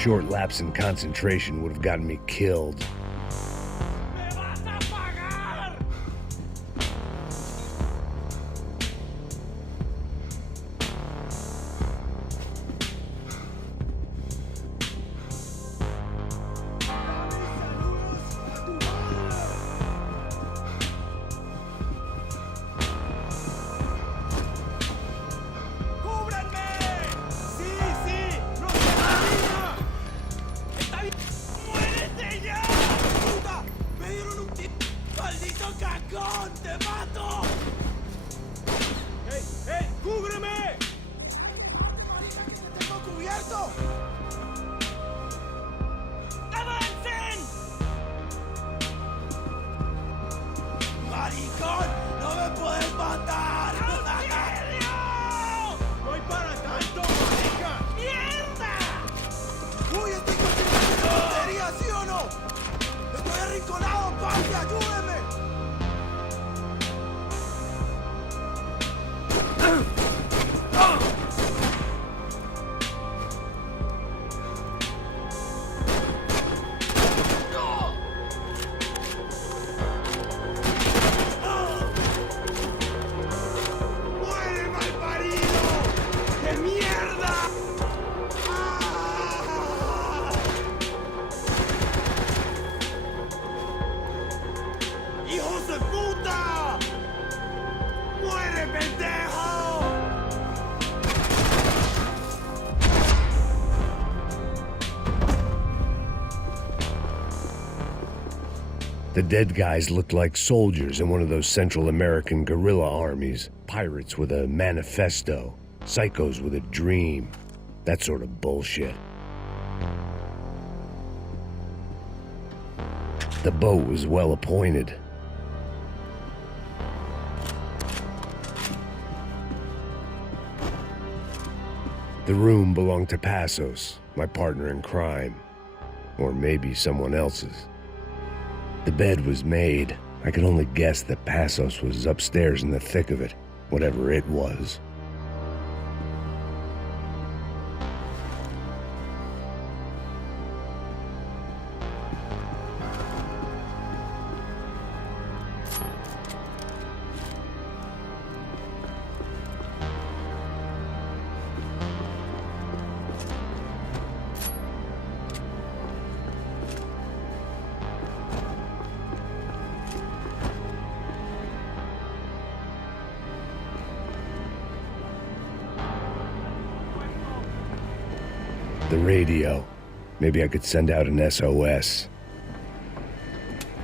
short lapse in concentration would have gotten me killed. The dead guys looked like soldiers in one of those Central American guerrilla armies. Pirates with a manifesto. Psychos with a dream. That sort of bullshit. The boat was well appointed. The room belonged to Passos, my partner in crime. Or maybe someone else's. The bed was made. I could only guess that Passos was upstairs in the thick of it, whatever it was. The radio. Maybe I could send out an SOS.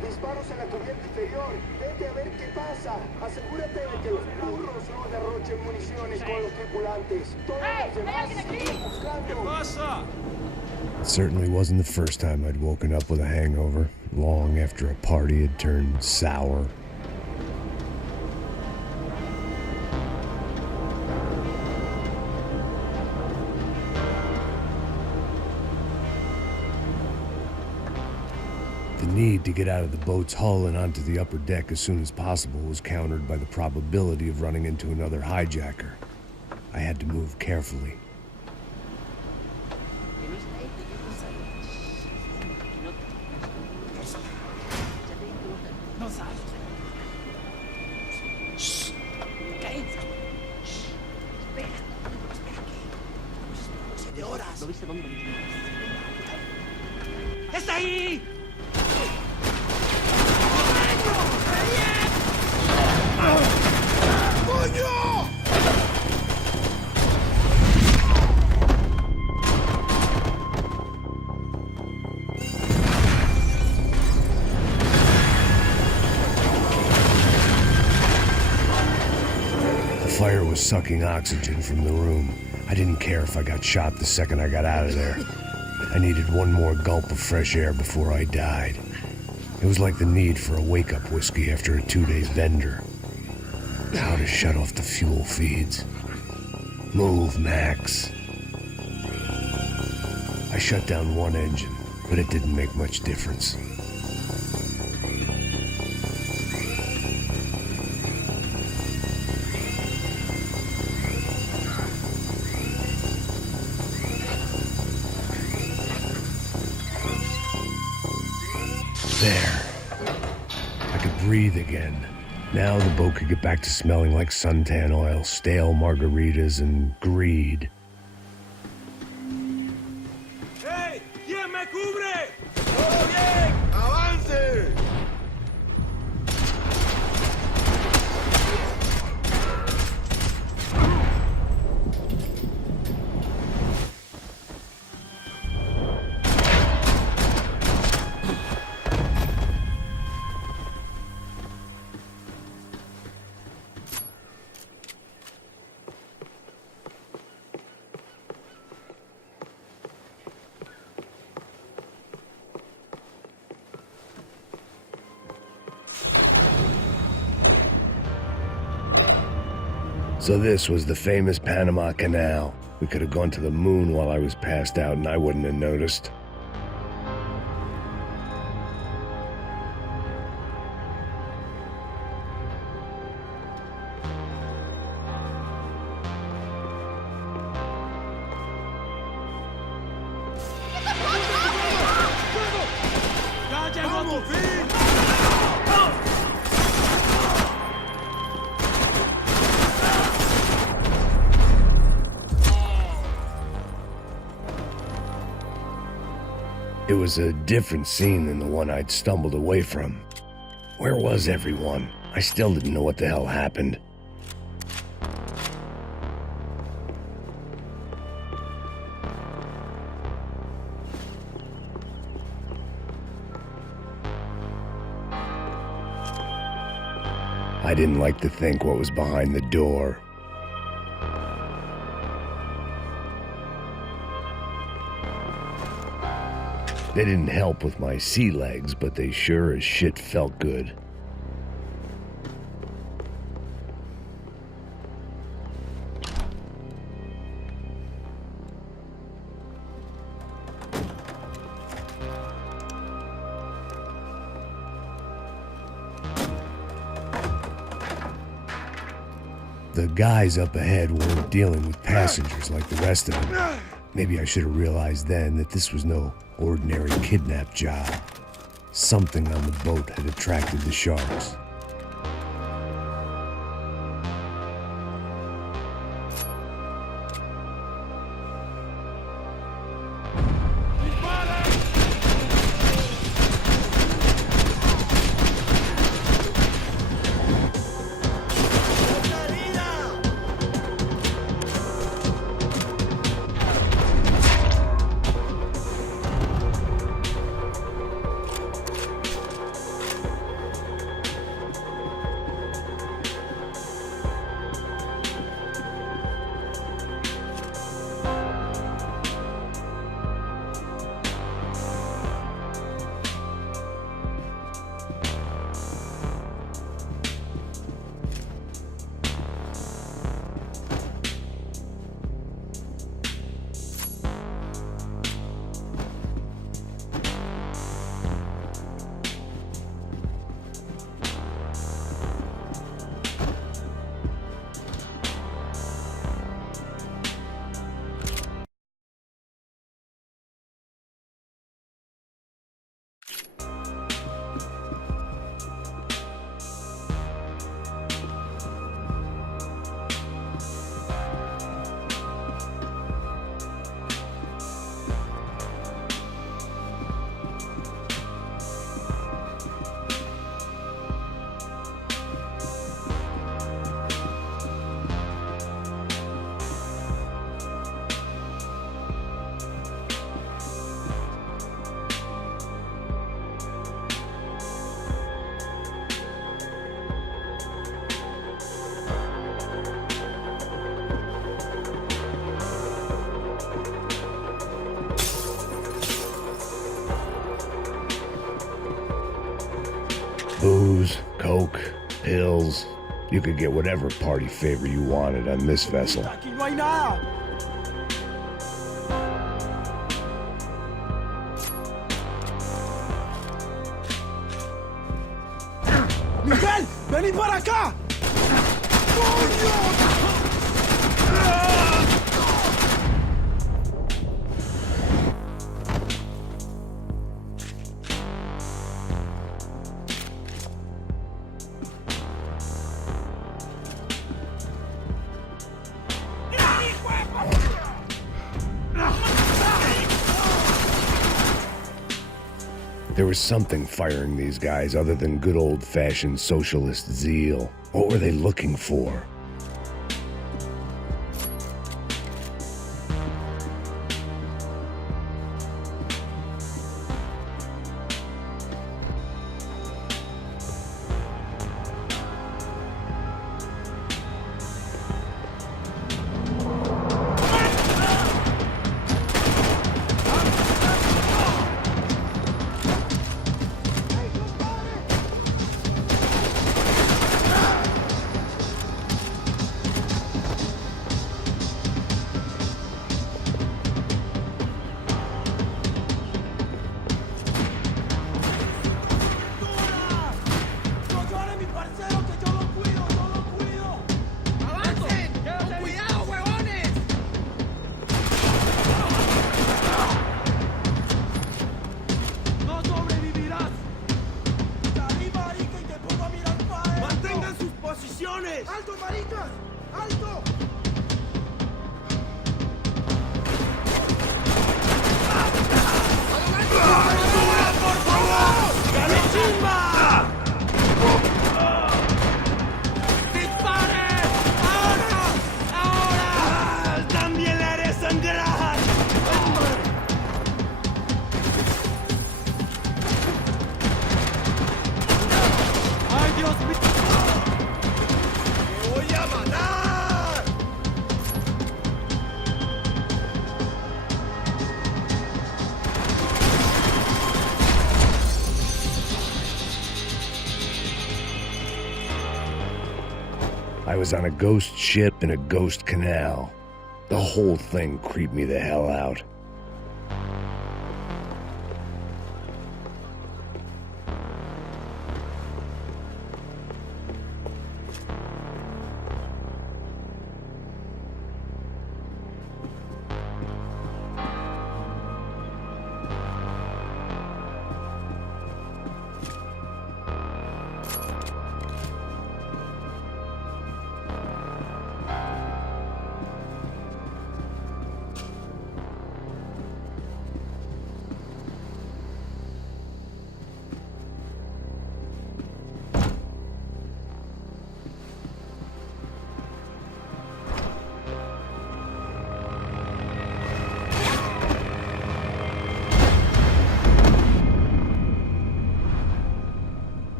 Disparos en la cubierta inferior. Vete a ver qué pasa. Asegúrate de que los burros no derrochen municiones con los tripulantes. Todos los demás siguen buscando. ¿Qué pasa? It certainly wasn't the first time I'd woken up with a hangover, long after a party had turned sour. The need to get out of the boat's hull and onto the upper deck as soon as possible was countered by the probability of running into another hijacker. I had to move carefully. ¡Está ahí! The fire was sucking oxygen from the room. I didn't care if I got shot the second I got out of there. I needed one more gulp of fresh air before I died. It was like the need for a wake-up whiskey after a 2-day bender. How to shut off the fuel feeds. Move, Max. I shut down one engine, but it didn't make much difference. breathe again. Now the boat could get back to smelling like suntan oil, stale margaritas, and greed. ¡Hey! ¿Quién me cubre? ¡Todo bien! ¡Avance! So this was the famous Panama Canal. We could have gone to the moon while I was passed out and I wouldn't have noticed. ¡Ya llegó tu fin! It was a different scene than the one I'd stumbled away from. Where was everyone? I still didn't know what the hell happened. I didn't like to think what was behind the door. They didn't help with my sea legs, but they sure as shit felt good. The guys up ahead weren't dealing with passengers like the rest of them. Maybe I should have realized then that this was no ordinary kidnap job. Something on the boat had attracted the sharks. Booze, coke, pills. You could get whatever party favor you wanted on this vessel. ¡Aquí no hay nada! ¡Miguel! ¡Vení para acá! ¡Coño! There was something firing these guys other than good old-fashioned socialist zeal. What were they looking for? ¡Alto, maricas! ¡Alto! ¡Por favor! ¡Dale chimba! ¡Dispare! ¡Ahora! ¡Ahora! ¡También le haré sangrar! ¡Ay, Dios mío! ¡Me voy a matar! I was on a ghost ship in a ghost canal. The whole thing creeped me the hell out.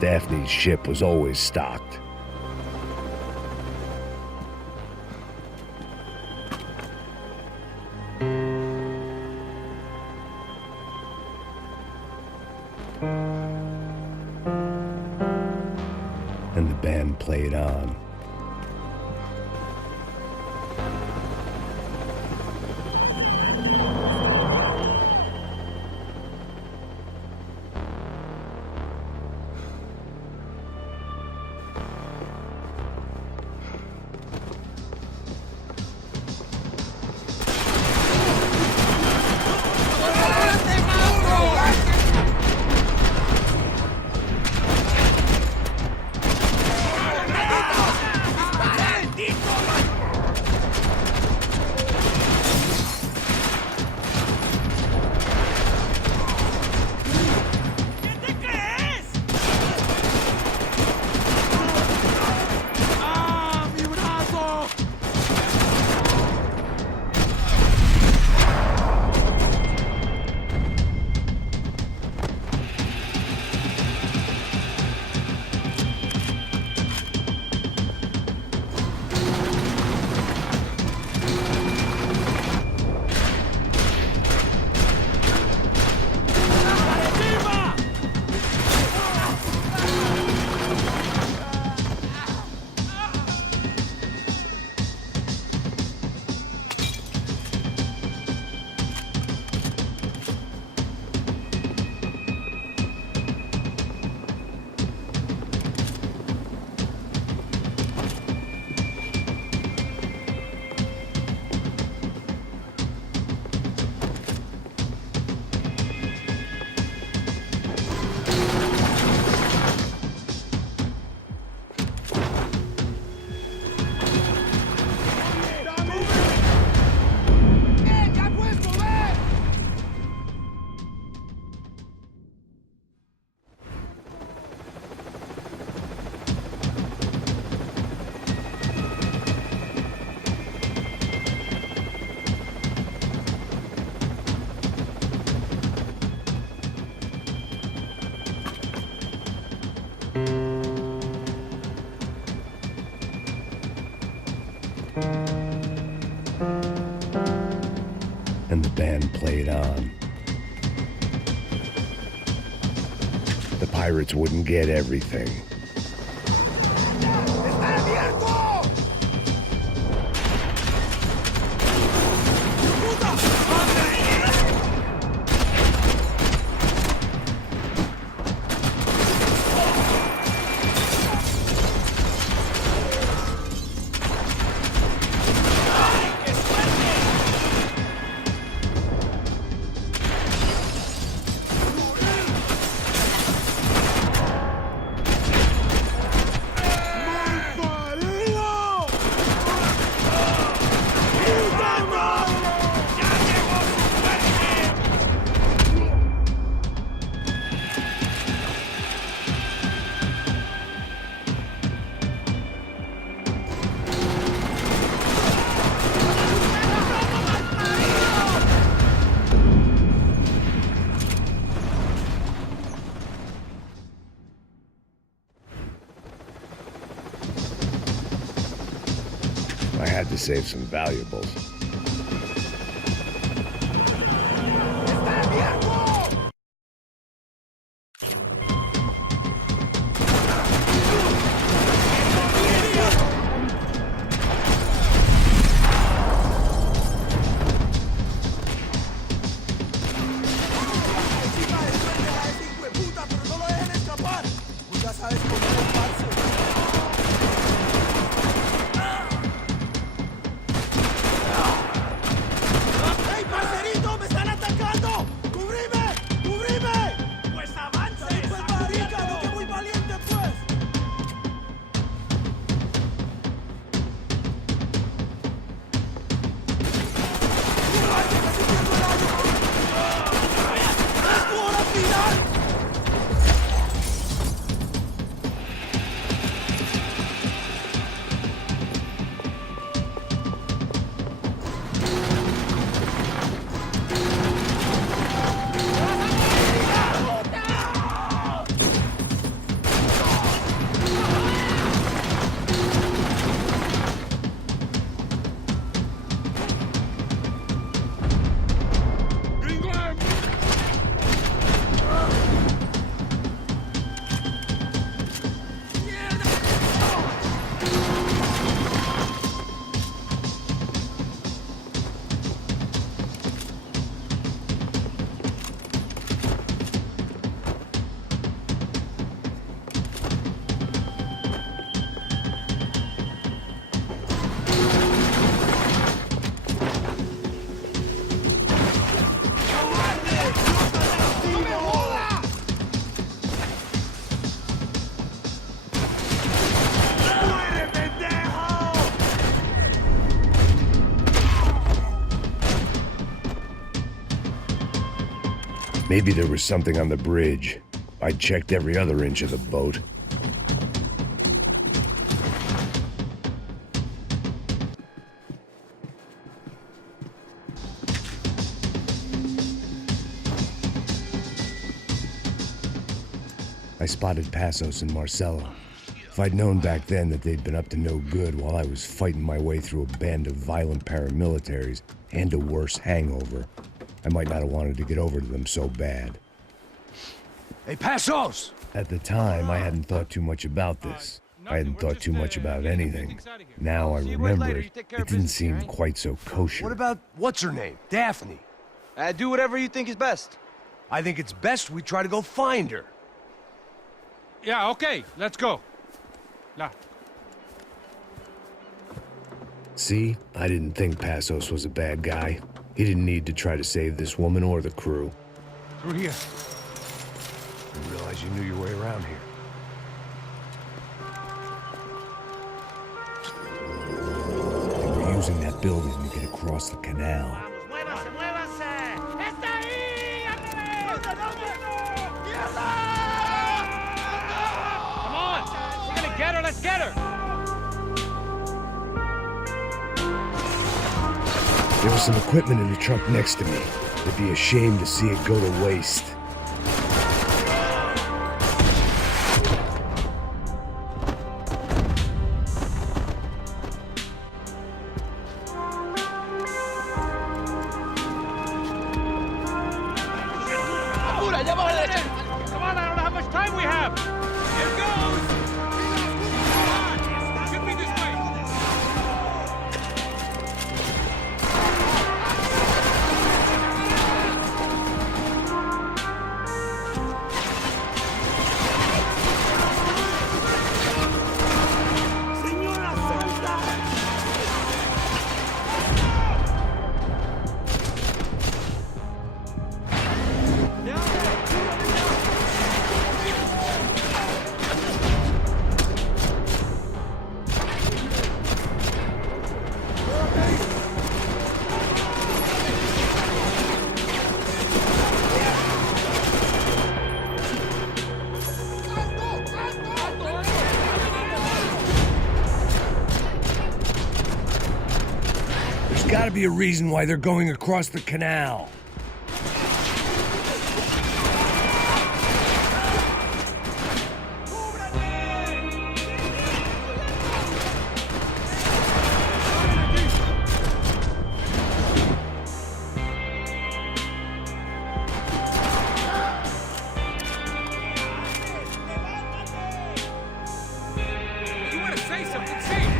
Daphne's ship was always stocked. And the band played on. And the band played on. The pirates wouldn't get everything. ¡Está abierto! ¡Puta! I had to save some valuables. ¡Está abierto! Pero no lo dejen escapar. Pues ya sabes cómo es, parce. ¡Ey, parcerito! ¡Me están atacando! ¡Cubrime! ¡Cubrime! ¡Pues avance! ¡Pues marica! ¡No que muy valiente, pues! ¡Ay, que casi pierdo el año! ¡Es tu hora final! Maybe there was something on the bridge. I checked every other inch of the boat. I spotted Passos and Marcelo. If I'd known back then that they'd been up to no good while I was fighting my way through a band of violent paramilitaries and a worse hangover, I might not have wanted to get over to them so bad. Hey, Passos! At the time, I hadn't thought too much about this. I hadn't thought too much about anything. Now I remember it, it didn't seem quite so kosher. What about, what's her name? Daphne. Do whatever you think is best. I think it's best we try to go find her. Yeah, okay, let's go. Nah. See, I didn't think Passos was a bad guy. He didn't need to try to save this woman or the crew. Through here. Didn't realize you knew your way around here. They were using that building to get across the canal. ¡Muévanse, muévanse! ¡Está ahí! Come on, we're gonna get her, let's get her! There was some equipment in the truck next to me. It'd be a shame to see it go to waste. There's gotta be a reason why they're going across the canal. You want to say something? Say it.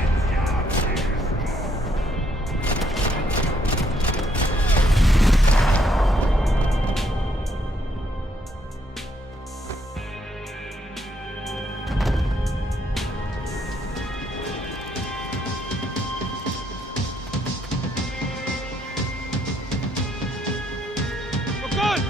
We're good.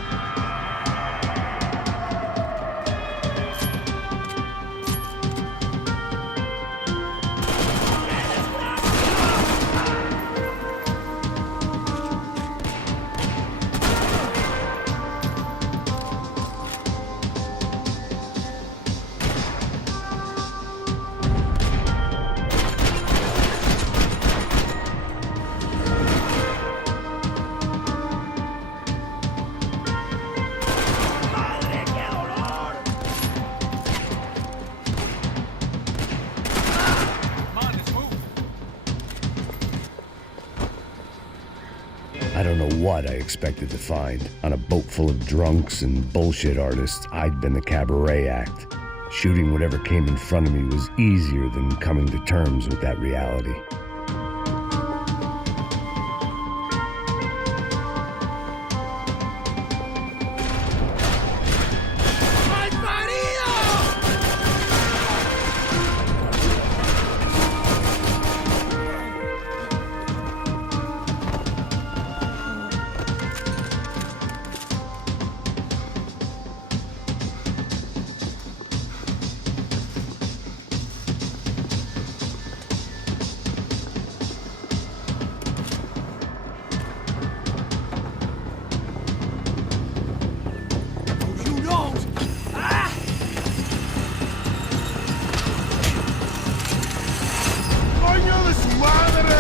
Come on, let's move. I don't know what I expected to find. On a boat full of drunks and bullshit artists, I'd been the cabaret act. Shooting whatever came in front of me was easier than coming to terms with that reality. You don't! Ah! ¡Coño de su madre!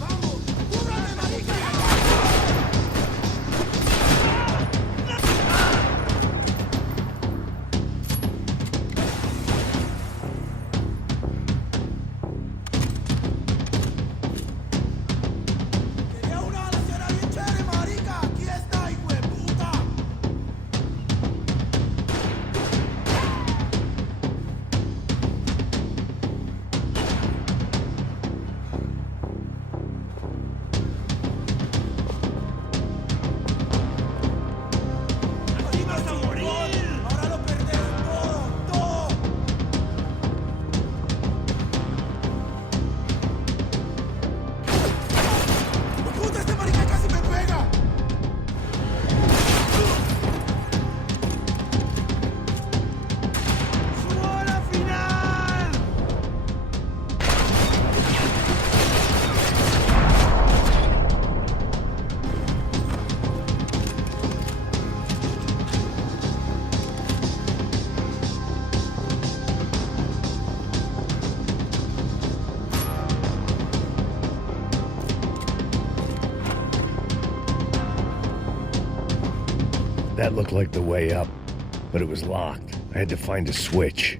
¡Vamos! ¡Cúbrame, marica! Quería una balacera bien chévere, marica. Aquí está, hijo de puta. Ahí vas a morir. Ahora lo perdés todo, todo. ¡Puta, este marica casi me pega! ¡Subo a la final! That looked like the way up, but it was locked. I had to find a switch.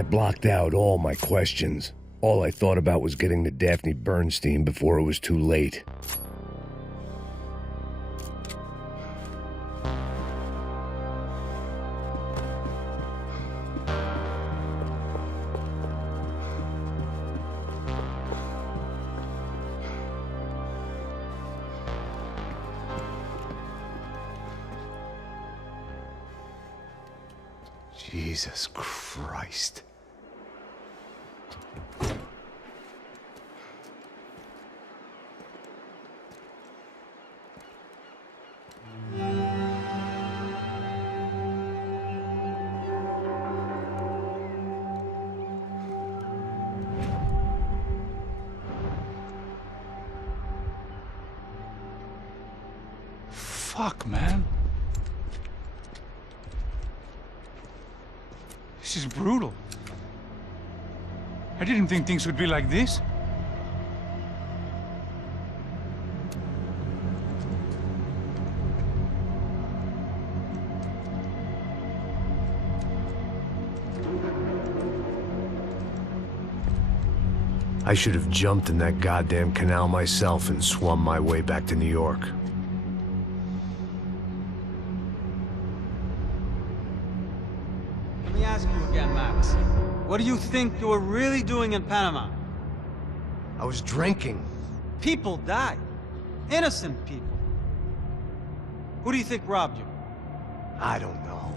I blocked out all my questions. All I thought about was getting to Daphne Bernstein before it was too late. Jesus Christ. Fuck, man. This is brutal. I didn't think things would be like this. I should have jumped in that goddamn canal myself and swum my way back to New York. Let me ask you again, Max. What do you think you were really doing in Panama? I was drinking. People died. Innocent people. Who do you think robbed you? I don't know.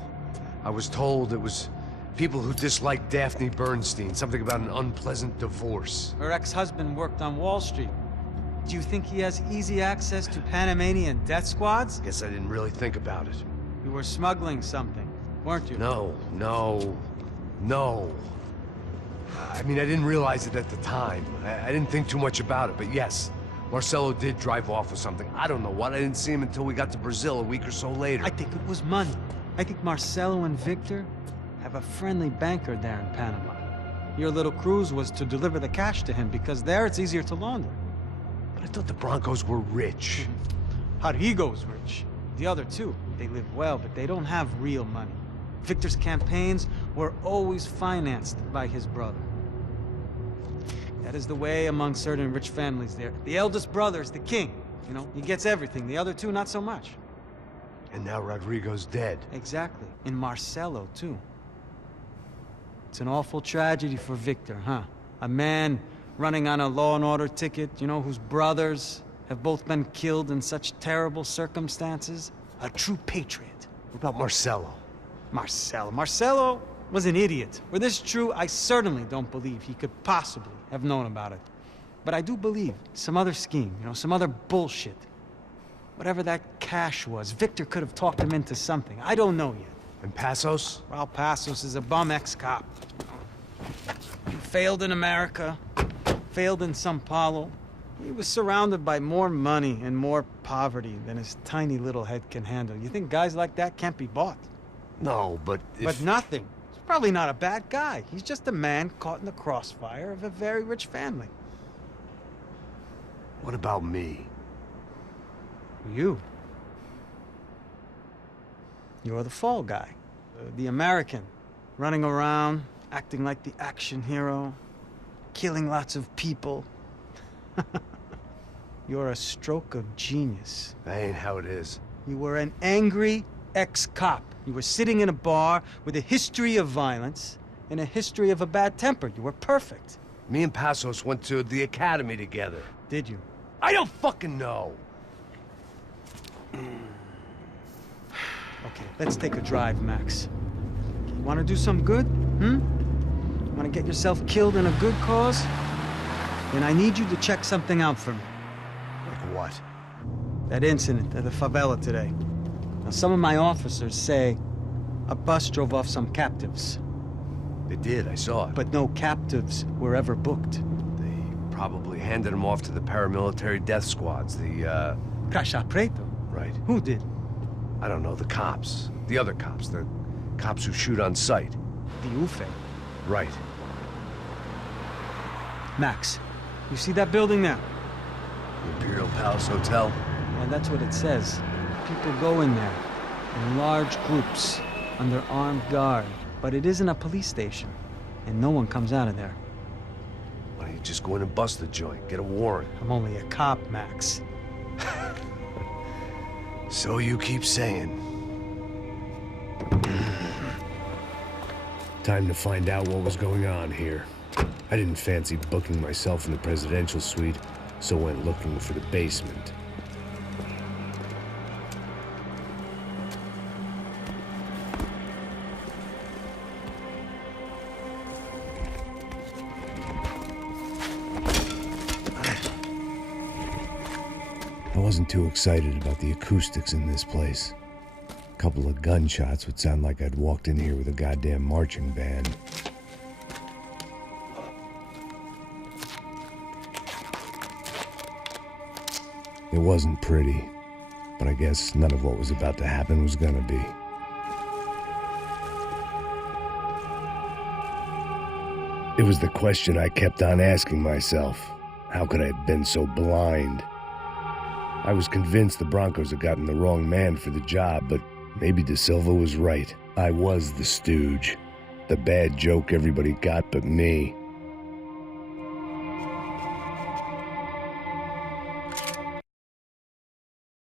I was told it was people who disliked Daphne Bernstein, something about an unpleasant divorce. Her ex-husband worked on Wall Street. Do you think he has easy access to Panamanian death squads? Guess I didn't really think about it. You were smuggling something, weren't you? No. I mean, I didn't realize it at the time. I didn't think too much about it, but yes, Marcelo did drive off with something. I don't know what. I didn't see him until we got to Brazil a week or so later. I think it was money. I think Marcelo and Victor have a friendly banker there in Panama. Your little cruise was to deliver the cash to him because there it's easier to launder. But I thought the Broncos were rich. Rodrigo's rich. The other two, they live well, but they don't have real money. Victor's campaigns were always financed by his brother. That is the way among certain rich families there. The eldest brother is the king. You know, he gets everything. The other two, not so much. And now Rodrigo's dead. Exactly. And Marcelo, too. It's an awful tragedy for Victor, huh? A man running on a law and order ticket, you know, whose brothers have both been killed in such terrible circumstances. A true patriot. What about Marcelo? Marcelo was an idiot. Were this true, I certainly don't believe he could possibly have known about it. But I do believe some other scheme, you know, some other bullshit. Whatever that cash was, Victor could have talked him into something. I don't know yet. And Passos? Raul Passos is a bum ex-cop. He failed in America, failed in São Paulo. He was surrounded by more money and more poverty than his tiny little head can handle. You think guys like that can't be bought? No, but if... But nothing. He's probably not a bad guy. He's just a man caught in the crossfire of a very rich family. What about me? You. You're the fall guy. The American. Running around, acting like the action hero. Killing lots of people. You're a stroke of genius. That ain't how it is. You were an angry ex-cop. You were sitting in a bar with a history of violence and a history of a bad temper. You were perfect. Me and Passos went to the academy together. Did you? I don't fucking know. Okay, let's take a drive, Max. You want to do some good? Want to get yourself killed in a good cause? Then I need you to check something out for me. Like what? That incident at the favela today. Now, some of my officers say a bus drove off some captives. They did, I saw it. But no captives were ever booked. They probably handed them off to the paramilitary death squads, the, Caixa Preto? Right. Who did? I don't know, the cops. The other cops, the cops who shoot on sight. The UFE. Right. Max, you see that building now? The Imperial Palace Hotel? Well, that's what it says. People go in there, in large groups, under armed guard. But it isn't a police station. and no one comes out of there. Why don't you just go in and bust the joint? Get a warrant. I'm only a cop, Max. So you keep saying. Time to find out what was going on here. I didn't fancy booking myself in the presidential suite, so went looking for the basement. I wasn't too excited about the acoustics in this place. A couple of gunshots would sound like I'd walked in here with a goddamn marching band. It wasn't pretty, but I guess none of what was about to happen was gonna be. It was the question I kept on asking myself. How could I have been so blind? I was convinced the Broncos had gotten the wrong man for the job, but maybe De Silva was right. I was the stooge. The bad joke everybody got but me.